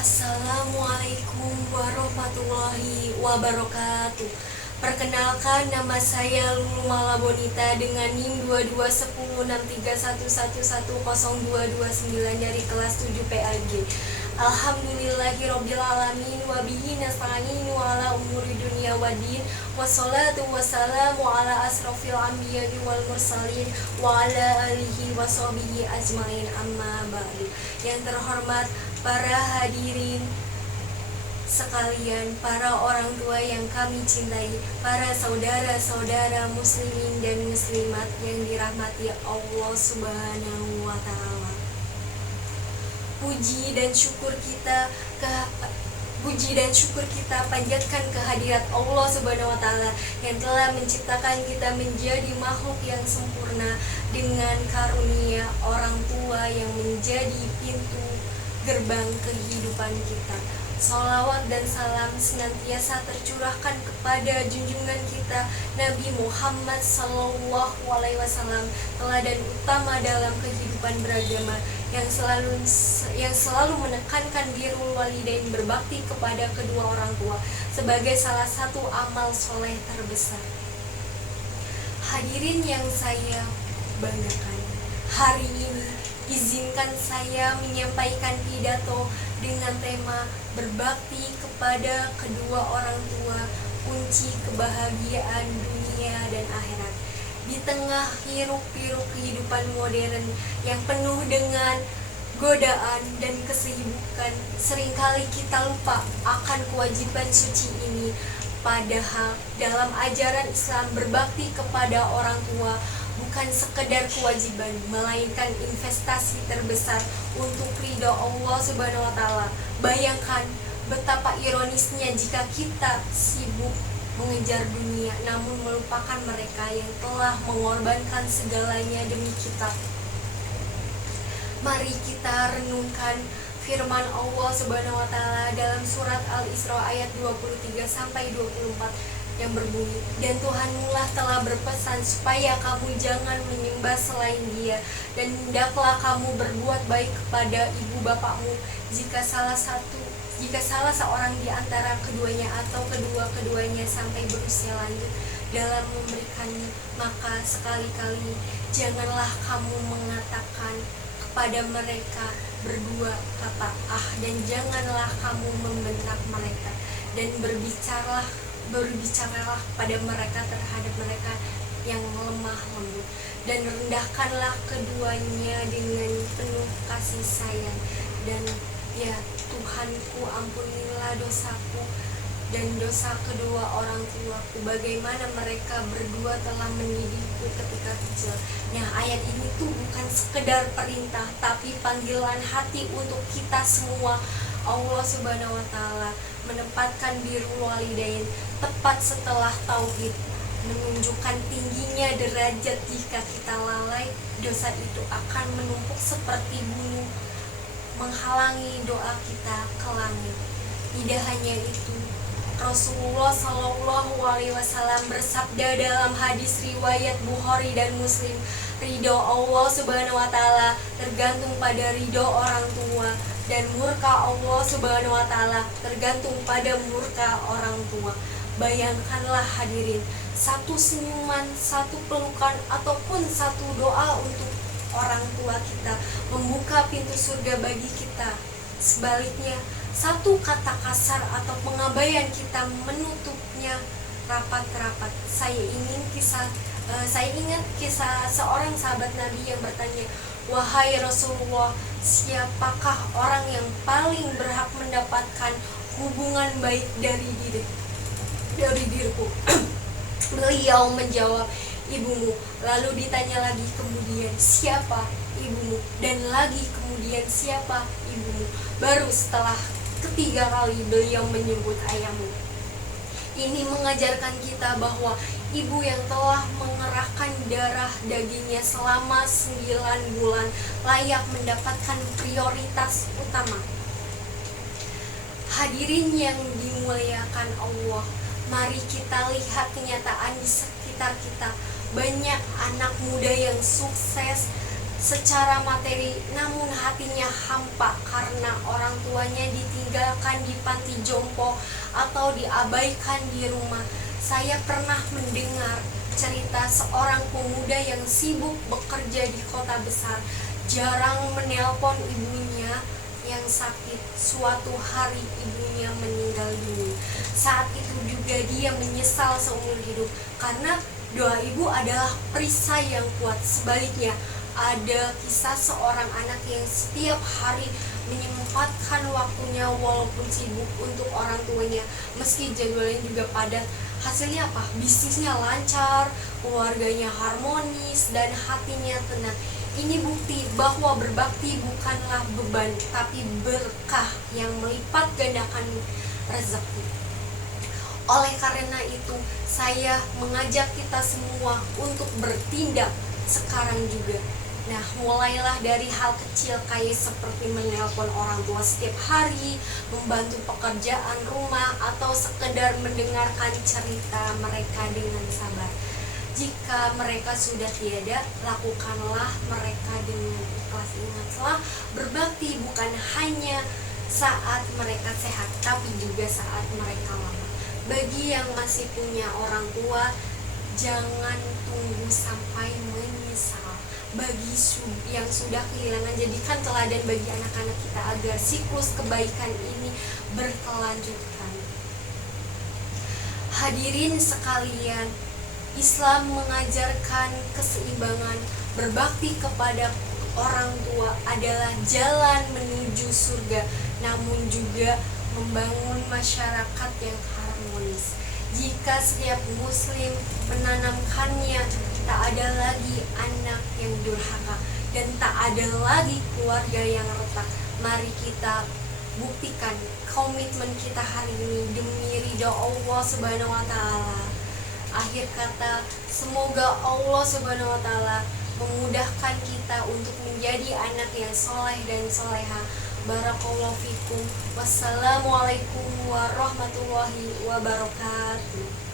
Assalamualaikum warahmatullahi wabarakatuh. Perkenalkan, nama saya Lulu Malabonita dengan NIM 22106311102229 dari kelas 7 PAG. Alhamdulillahirobbilalamin wabihi nasta'inu ala umuri dunia waddin, wassalatu wassalamu ala asrofil anbiya'i wal mursalin wa ala alihi washabihi ajmain, amma ba'du. Yang terhormat para hadirin sekalian, para orang tua yang kami cintai, para saudara-saudara muslimin dan muslimat yang dirahmati Allah Subhanahu wa Ta'ala. Puji dan syukur kita panjatkan kehadirat Allah Subhanahu wa Ta'ala yang telah menciptakan kita menjadi makhluk yang sempurna dengan karunia orang tua yang menjadi pintu gerbang kehidupan kita. Salawat dan salam senantiasa tercurahkan kepada junjungan kita Nabi Muhammad SAW, teladan utama dalam kehidupan beragama, yang selalu menekankan birrul walidain, berbakti kepada kedua orang tua sebagai salah satu amal soleh terbesar. Hadirin yang saya banggakan, hari ini izinkan saya menyampaikan pidato dengan tema berbakti kepada kedua orang tua, kunci kebahagiaan dunia dan akhirat. Di tengah hiruk-pikuk kehidupan modern yang penuh dengan godaan dan kesibukan, seringkali kita lupa akan kewajiban suci ini. Padahal dalam ajaran Islam, berbakti kepada orang tua bukan sekedar kewajiban, melainkan investasi terbesar untuk ridho Allah Subhanahu wa Ta'ala. Bayangkan betapa ironisnya jika kita sibuk mengejar dunia namun melupakan mereka yang telah mengorbankan segalanya demi kita. Mari kita renungkan firman Allah Subhanahu wa Ta'ala dalam surat Al-Isra ayat 23 sampai 24 yang berbunyi, dan Tuhanmu lah telah berpesan supaya kamu jangan menyembah selain Dia, dan hendaklah kamu berbuat baik kepada ibu bapakmu jika salah seorang di antara keduanya atau kedua-keduanya sampai berusia lanjut dalam memberikannya, maka sekali-kali janganlah kamu mengatakan kepada mereka berdua kata ah, dan janganlah kamu membentak mereka, dan berbicaralah pada mereka terhadap mereka yang lemah lembut, dan rendahkanlah keduanya dengan penuh kasih sayang. Dan ya Tuhanku, ampunilah dosaku dan dosa kedua orang tuaku, bagaimana mereka berdua telah mendidikku ketika kecil. Nah, ayat ini tuh bukan sekedar perintah, tapi panggilan hati untuk kita semua. Allah Subhanahu wa Ta'ala menempatkan birrul walidain tepat setelah tauhid, menunjukkan tingginya derajat. Jika kita lalai, dosa itu akan menumpuk seperti gunung, menghalangi doa kita ke langit. Tidak hanya itu, Rasulullah SAW bersabda dalam hadis riwayat Bukhari dan Muslim, ridho Allah Subhanahu wa Ta'ala tergantung pada ridho orang tua, dan murka Allah Subhanahu wa Ta'ala tergantung pada murka orang tua. Bayangkanlah hadirin, satu senyuman, satu pelukan, ataupun satu doa untuk orang tua kita membuka pintu surga bagi kita. Sebaliknya, satu kata kasar atau pengabaian kita menutupnya rapat-rapat. Saya ingat kisah seorang sahabat Nabi yang bertanya, wahai Rasulullah, siapakah orang yang paling berhak mendapatkan hubungan baik dari diriku? Beliau menjawab, ibumu. Lalu ditanya lagi kemudian, siapa ibumu? Dan lagi kemudian, siapa ibumu? Baru setelah ketiga kali beliau menyebut ayahmu. Ini mengajarkan kita bahwa ibu yang telah mengerahkan darah dagingnya selama 9 bulan layak mendapatkan prioritas utama. Hadirin yang dimuliakan Allah, mari kita lihat kenyataan di sekitar kita. Banyak anak muda yang sukses secara materi, namun hatinya hampa karena orang tuanya ditinggalkan di panti jompo atau diabaikan di rumah. Saya pernah mendengar cerita seorang pemuda yang sibuk bekerja di kota besar, jarang menelpon ibunya yang sakit. Suatu hari ibunya meninggal dunia. Saat itu juga dia menyesal seumur hidup karena doa ibu adalah perisai yang kuat. Sebaliknya, ada kisah seorang anak yang setiap hari menyempatkan waktunya walaupun sibuk untuk orang tuanya, meski jadwalnya juga padat. Hasilnya apa? Bisnisnya lancar, keluarganya harmonis, dan hatinya tenang. Ini bukti bahwa berbakti bukanlah beban, tapi berkah yang melipat gandakan rezeki. Oleh karena itu, saya mengajak kita semua untuk bertindak sekarang juga. Nah, mulailah dari hal kecil kayak seperti menelpon orang tua setiap hari, membantu pekerjaan rumah, atau sekedar mendengarkan cerita mereka dengan sabar. Jika mereka sudah tiada, lakukanlah mereka dengan ikhlas. Ingatlah, berbakti bukan hanya saat mereka sehat, tapi juga saat mereka lama. Bagi yang masih punya orang tua, jangan tunggu sampai menyesal. Bagi yang sudah kehilangan, jadikan teladan bagi anak-anak kita agar siklus kebaikan ini berkelanjutan. Hadirin sekalian, Islam mengajarkan keseimbangan. Berbakti kepada orang tua adalah jalan menuju surga, namun juga membangun masyarakat yang harmonis. Jika setiap muslim menanamkannya, tak ada lagi anak yang durhaka dan tak ada lagi keluarga yang retak. Mari kita buktikan komitmen kita hari ini demi ridha Allah Subhanahu wa taala. Akhir kata, semoga Allah Subhanahu wa taala memudahkan kita untuk menjadi anak yang soleh dan soleha. Barakallahu fikum. Wassalamualaikum warahmatullahi wabarakatuh.